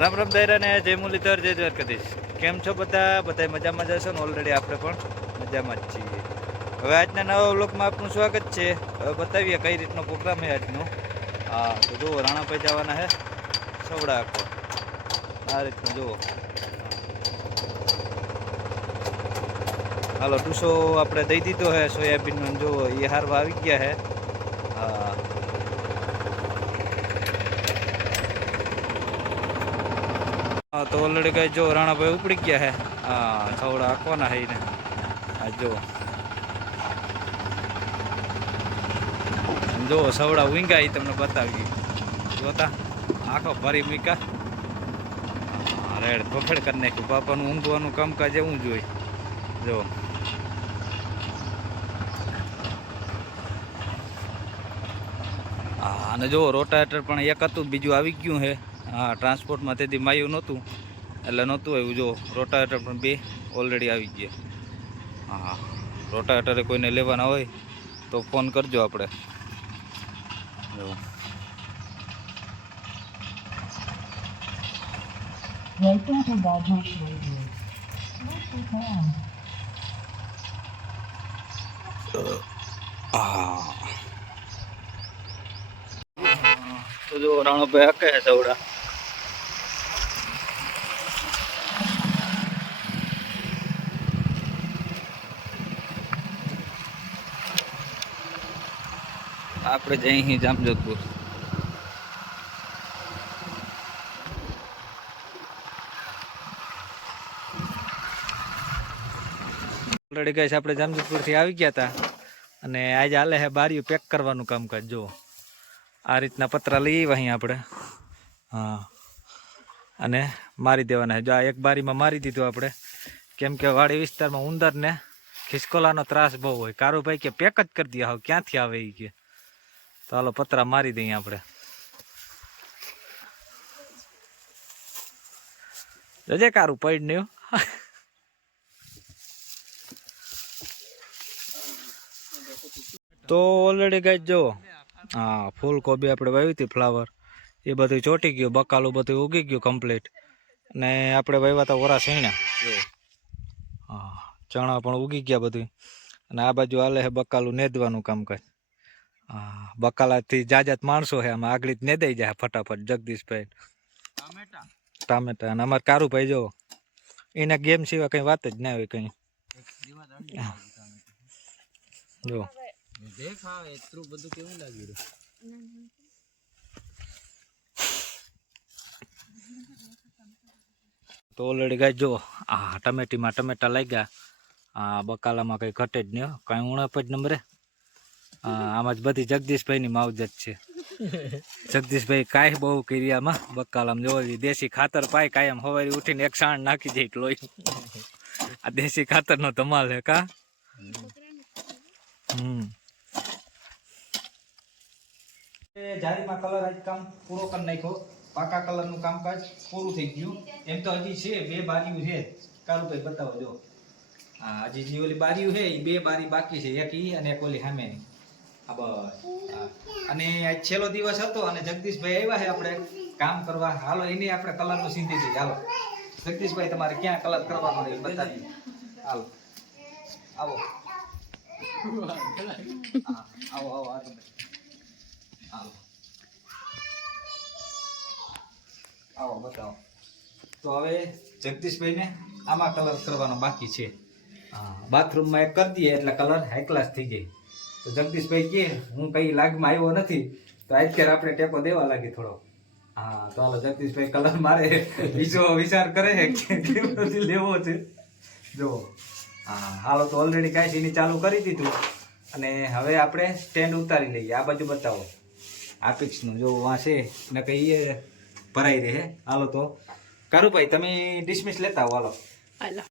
રામ રામ દાયરા ને જય મુરલીધર જય દ્વારકાધીશ. કેમ છો બધા મજામાં જશો ને? ઓલરેડી આપણે પણ મજામાં જ છીએ. હવે આજના નવા વ્લોગમાં આપનું સ્વાગત છે. હવે બતાવીએ કઈ રીતનો પ્રોગ્રામ છે આજનો. હા તો જુઓ, રાણાભાઈ જવાના છે સવડા આખો આ રીતનું જુઓ. હાલો ટુસો આપણે દઈ દીધો છે સોયાબીનનો. જુઓ એ હારવા આવી ગયા છે. હા હા તો ઓલરેડી કઈ જો રાણાભાઈ ઉપડી ગયા છે. હા સવડા આખવાના છે ને. આ જો જો સવડા ઊંઘા એ તમને બતાવી જોતા આખો ભરી મૂકા રેડ પકડ કરી નાખ્યું. પાપાનું ઊંઘવાનું કામકાજ એવું જોઈએ. જો હા અને જો રોટાવેટર પણ એક હતું, બીજું આવી ગયું છે. હા ટ્રાન્સપોર્ટમાં તેથી માયું નહોતું એટલે નહોતું આવ્યું. જો રોટાવેટર પણ બે ઓલરેડી આવી ગયા. હા રોટાવેટરે કોઈને લેવાના હોય તો ફોન કરજો આપણે. જો હા તો જો રાણાભાઈ હકે છે સવડા. આપણે જઈ અહીં જામજોધપુર. ઓલરેડી ગઈ આપણે જામજોધપુરથી આવી ગયા હતા અને આજે હાલે છે બારીઓ પેક કરવાનું કામકાજ. જો આ રીતના પતરા લઈ આવ્યા અહીં આપણે. હા અને મારી દેવાના છે. જો આ એક બારીમાં મારી દીધું આપણે, કેમ કે વાડી વિસ્તારમાં ઉંદર ને ખિસકોલાનો ત્રાસ બહુ હોય. કારુભાઈ કે પેક જ કરી દે, હવે ક્યાંથી આવે એ કે. તો હાલો પતરા મારી દઈએ આપણે. જજે કારું પડ ને તો ઓલરેડી ગાય જો હા ફૂલ કોબી આપણે વાવી હતી ફ્લાવર, એ બધું ચોટી ગયું. બકાલું બધું ઉગી ગયું કમ્પ્લીટ. ને આપણે વાવ્યા હતા ઓરા સૈણા. હા ચણા પણ ઉગી ગયા બધું. અને આ બાજુ હાલે છે બકાલું નેદવાનું કામકાજ. હા બકાલાથી જાજાત માણસો છે આમાં, આગળ જ નેદાઈ જાય ફટાફટ. જગદીશભાઈ ટામેટા અને અમારે કારુભાઈ જો એના ગેમ સિવાય કઈ વાત જ ના હોય કઈ. જો તો ઓલરેડી ગાય જો આ ટમેટીમાં ટમેટા લાગ્યા. આ બકાલામાં કઈ ઘટે જ નહીં, કઈ ઉણપ જ નંબરે. આમાં જ બધી જગદીશભાઈ ની માવજત છે. જગદીશભાઈ કાંઈ બહુ કરી આમાં બકાલામાં. જોવા દેશી ખાતર પાય કાયમ. સવારે ઉઠીને એક સાણ નાખી જાય લોહી. આ દેશી ખાતર નો ધમાલ છે કા. જારીમાં કલર આજ કામ પૂરો કરી નાખ્યો. પાકા કલર નું કામકાજ પૂરું થઈ ગયું. એમ તો હજી છે બે બારીઓ છે. કારુભાઈ બતાવો જો. હા હજી જે ઓલી બારીઓ છે એ બે બારી બાકી છે, એક ઈ અને એક ઓલી સામેની. હા બસ. અને આજ છેલ્લો દિવસ હતો અને જગદીશભાઈ આવ્યા છે આપણે કામ કરવા. હાલો એની આપણે કલર નું સીધી દઈએ. હાલો જગદીશભાઈ તમારે ક્યાં કલર કરવાનો છે બતાવીએ. હાલો આવો આવો આવો આ તમે આવો આવો બતાવો. તો હવે જગદીશભાઈને આમાં કલર કરવાનો બાકી છે. હા બાથરૂમમાં એક કરી દઈએ એટલે કલર હાઈ ક્લાસ થઈ જાય. તો જગદીશભાઈ કે હું કઈ લાગમાં આવ્યો નથી તો અત્યારે આપણે ટેકો દેવા લાગી થોડો. હા તો હાલો જગદીશભાઈ કલર મારે બીજો વિચાર કરે છે કે નથી લેવો છે. જો હા હાલો તો ઓલરેડી કાંઈ એની ચાલુ કરી દીધું. અને હવે આપણે સ્ટેન્ડ ઉતારી લઈએ. આ બાજુ બતાવો આ પિક્સનું જો વાં છે ને કહીએ ભરાઈ રહે. હાલો તો કારુભાઈ તમે ડિસમિસ લેતા આવો. હાલો